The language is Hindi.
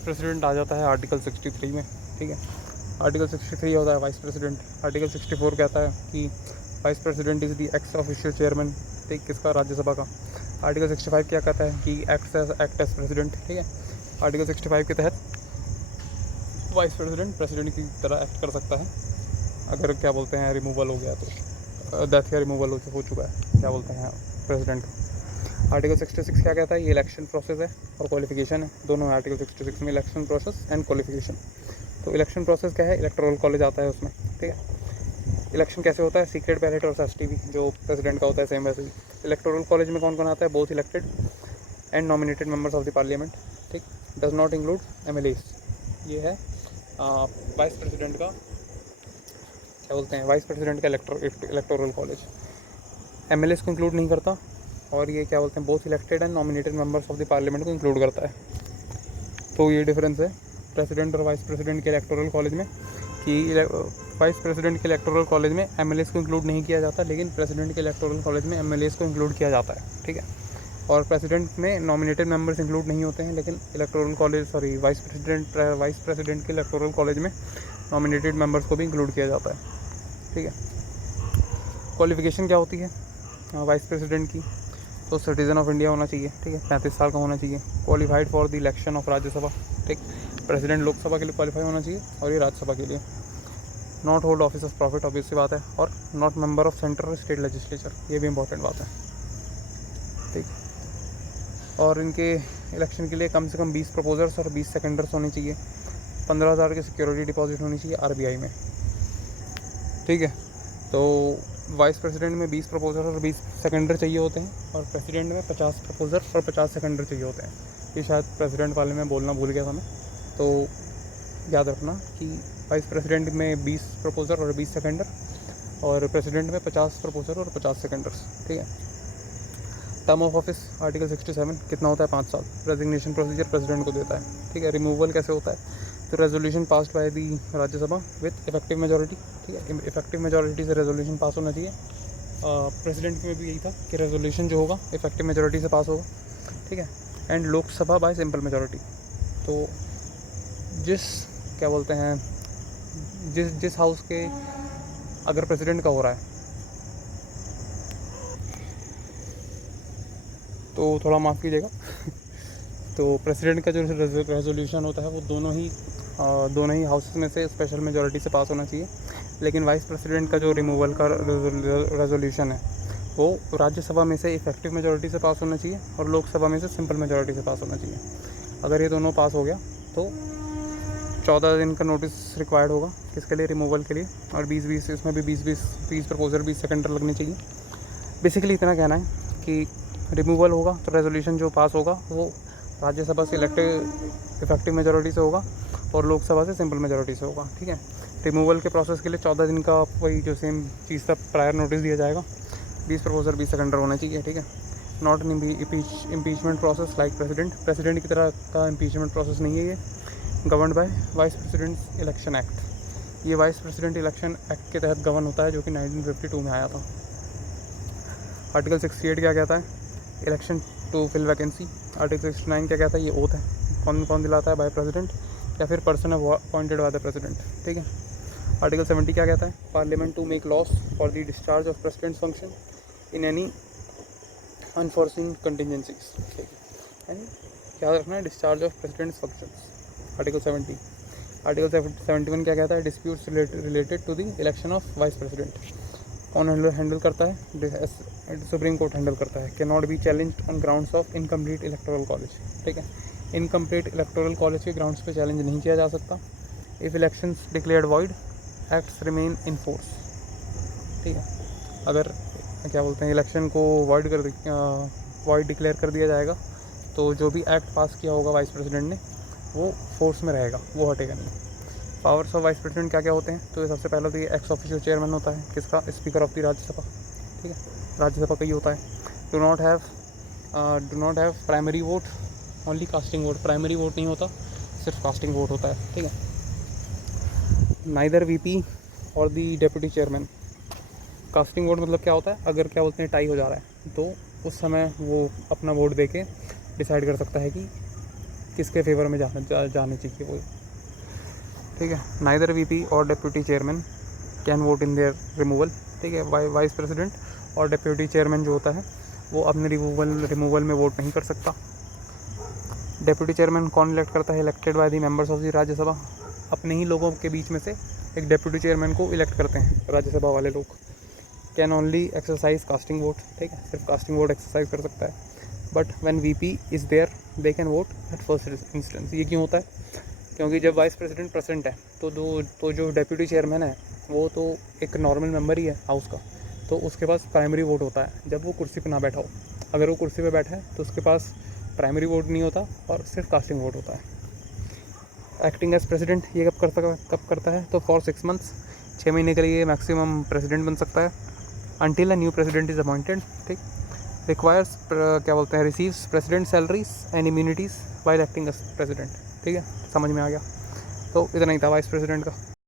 प्रेसिडेंट आ जाता है आर्टिकल 63 में, ठीक है। आर्टिकल 63 होता है वाइस प्रेसिडेंट। आर्टिकल 64 कहता है कि vice president is the x official chairman, ठीक, किसका, राज्यसभा का। आर्टिकल 65 क्या कहता है कि एक्ट एज प्रेसिडेंट, ठीक है। आर्टिकल 65 के तहत वाइस प्रेसिडेंट की तरह एक्ट कर सकता है अगर क्या बोलते हैं रिमूवल हो गया तो, डेथ या रिमूवल हो चुका है क्या बोलते हैं प्रेसिडेंट का। आर्टिकल 66 क्या कहता है, ये इलेक्शन प्रोसेस है और क्वालिफिकेशन है, दोनों है आर्टिकल 66 में, इलेक्शन प्रोसेस एंड क्वालिफिकेशन। तो इलेक्शन प्रोसेस क्या है, इलेक्टोरल कॉलेज आता है उसमें, ठीक है। इलेक्शन कैसे होता है, सीक्रेट बैलेट और एसटीवी जो प्रेसिडेंट का होता है सेम वैसे ही। इलेक्टोरल कॉलेज में कौन कौन आता है, both elected and nominated members of the parliament, ठीक, डज नॉट इंक्लूड एमएलएस। ये है वाइस प्रेसिडेंट का क्या बोलते हैं, वाइस प्रेसिडेंट का इलेक्टोरल कॉलेज। एमएलएस को इंक्लूड नहीं करता, और ये क्या बोलते हैं both elected and nominated members of the parliament को इंक्लूड करता है। तो ये डिफरेंस है प्रेसिडेंट और वाइस प्रेसिडेंट के इलेक्टोरल कॉलेज में कि वाइस प्रेसिडेंट के इलेक्टोरल कॉलेज में एमएलएस को इंक्लूड नहीं किया जाता, लेकिन प्रेसिडेंट के इलेक्टोरल कॉलेज में एमएलएस को इंक्लूड किया जाता है, ठीक है। और प्रेसिडेंट में नॉमिनेटेड मेंबर्स इंक्लूड नहीं होते हैं, लेकिन इलेक्टोरल कॉलेज वाइस प्रेसिडेंट के इलेक्टोरल कॉलेज में नॉमिनेटेड मेंबर्स को भी इंक्लूड किया जाता है, ठीक है। क्वालिफिकेशन क्या होती है वाइस प्रेसिडेंट की, तो सिटीज़न ऑफ इंडिया होना चाहिए, ठीक है, 35 साल का होना चाहिए, qualified for the election of Rajya Sabha, ठीक, प्रेसिडेंट लोकसभा के लिए क्वालिफाई होना चाहिए और ये राज्यसभा के लिए। Not hold office of profit, obvious सी बात है, और not member of central state legislature, ये भी इंपॉर्टेंट बात है, ठीक। और इनके इलेक्शन के लिए कम से कम 20 प्रपोजर्स और 20 सेकेंडर्स होने चाहिए, 15,000 की सिक्योरिटी डिपॉजिट होनी चाहिए आरबीआई में, ठीक है। तो वाइस प्रेसिडेंट में 20 प्रपोजर और 20 सेकेंडर चाहिए होते हैं, और प्रेसिडेंट में 50 प्रपोजर और 50 सेकेंडर चाहिए होते हैं। ये शायद प्रेसिडेंट वाले में बोलना भूल गया था मैं, तो याद रखना कि वाइस प्रेसिडेंट में 20 प्रपोजर और 20 सेकेंडर, और प्रेसिडेंट में 50 प्रपोजर और 50 सेकेंडर्स, ठीक है। टर्म ऑफ ऑफिस आर्टिकल 67 कितना होता है, 5 साल। रेजिग्नेशन प्रोसीजर प्रेसिडेंट को देता है, ठीक है। रिमूवल कैसे होता है, तो resolution passed by the Rajya Sabha with effective majority, ठीक है। इफेक्टिव मेजॉरिटी से रेजोल्यूशन पास होना चाहिए। प्रेसिडेंट में भी यही था कि रेजोल्यूशन जो होगा इफेक्टिव मेजॉरिटी से पास होगा, ठीक है। And Lok Sabha bye simple majority. तो जिस क्या बोलते हैं जिस हाउस के अगर प्रेसिडेंट का हो रहा है तो थोड़ा माफ़ कीजिएगा तो प्रेसिडेंट का जो रेजोल्यूशन होता है वो दोनों ही हाउसेस में से स्पेशल मेजॉरिटी से पास होना चाहिए, लेकिन वाइस प्रेसिडेंट का जो रिमूवल का रेजोल्यूशन है वो राज्यसभा में से इफेक्टिव मेजॉरिटी से पास होना चाहिए और लोकसभा में से सिंपल मेजॉरिटी से पास होना चाहिए। अगर ये दोनों पास हो गया तो 14 दिन का नोटिस रिक्वायर्ड होगा किसके लिए, रिमूवल के लिए, और 20-20 इसमें भी 20 प्रपोजल 20 सेकेंडर लगने चाहिए। बेसिकली इतना कहना है कि रिमूवल होगा तो रेजोल्यूशन जो पास होगा वो राज्यसभा से इफेक्टिव मेजॉरिटी से होगा और लोकसभा से सिंपल मेजॉरिटी से होगा, ठीक है। रिमूवल के प्रोसेस के लिए 14 दिन का वही जो सेम चीज़ का प्रायर नोटिस दिया जाएगा, 20 प्रपोजल 20 सेकेंडर होना चाहिए, ठीक है। Not an impeachment process like president की तरह का इम्पीचमेंट प्रोसेस नहीं है ये। Governed bye vice president election act, ये वाइस प्रेसिडेंट इलेक्शन एक्ट के तहत गवर्न होता है जो कि 1952 में आया था। आर्टिकल 68 क्या कहता है, election to fill vacancy. Article 69 क्या कहता है, ये ओथ है, कौन कौन दिलाता है, बाय प्रेसिडेंट या फिर person appointed by the president, ठीक है। आर्टिकल 70 क्या कहता है, parliament to make laws for the discharge of president function in any unforeseen contingencies, ठीक है। याद रखना है discharge of president functions, article 70। Article 71 क्या कहता है, disputes related to the election of vice president, कौन हैंडल करता है, सुप्रीम कोर्ट हैंडल करता है। Can not be challenged on grounds of incomplete electoral college, ठीक है। इनकम्प्लीट इलेक्टोरल कॉलेज के ग्राउंड्स पे चैलेंज नहीं किया जा सकता। If elections declared void acts remain in force, ठीक है। अगर क्या बोलते हैं इलेक्शन को वॉइड डिक्लेयर कर दिया जाएगा तो जो भी एक्ट पास किया होगा वाइस प्रेसिडेंट ने वो फोर्स में रहेगा, वो हटेगा नहीं। पावर्स ऑफ वाइस प्रेसिडेंट क्या क्या होते हैं, तो सबसे पहले तो ये एक्स ऑफिशियल चेयरमैन होता है, किसका, स्पीकर ऑफ द राज्यसभा, ठीक है, राज्यसभा का ही होता है। Do not have primary vote, only casting vote, primary vote नहीं होता, सिर्फ कास्टिंग वोट होता है, ठीक है। नाइदर वीपी और दी डेप्यूटी चेयरमैन। कास्टिंग वोट मतलब क्या होता है, अगर क्या बोलते हैं टाई हो जा रहा है तो उस समय वो अपना वोट दे के डिसाइड कर सकता है कि किसके फेवर में जाने चाहिए वो, ठीक है। नाइदर वीपी और deputy chairman can vote in their removal, ठीक है। वाइस प्रेसिडेंट और डिप्यूटी चेयरमैन जो होता है वो अपने रिमूवल में वोट नहीं कर सकता। डिप्यूटी चेयरमैन कौन इलेक्ट करता है? Elected by the members of the Rajya Sabha. अपने ही लोगों के बीच में से एक डिप्यूटी चेयरमैन को इलेक्ट करते हैं राज्यसभा वाले लोग। Can only exercise casting vote, ठीक है, सिर्फ कास्टिंग वोट एक्सरसाइज कर सकता है। But when VP is there they can vote at first instance. ये क्यों होता है? क्योंकि जब वाइस प्रेसिडेंट प्रेजेंट है तो जो डिप्यूटी चेयरमैन है वो तो एक नॉर्मल मेंबर ही है हाउस का, तो उसके पास प्राइमरी वोट होता है जब वो कुर्सी पे ना बैठा हो। अगर वो कुर्सी पे बैठा है तो उसके पास प्राइमरी वोट नहीं होता और सिर्फ कास्टिंग वोट होता है। एक्टिंग एज प्रेसिडेंट ये कब करता है? तो फॉर 6 मंथ्स, 6 महीने के लिए मैक्सिमम प्रेसिडेंट बन सकता है, until a new president is appointed, ठीक। रिक्वायर्स क्या बोलते हैं, receives president salaries and immunities while acting as president, ठीक है। समझ में आ गया? तो इतना ही था वाइस प्रेसिडेंट का।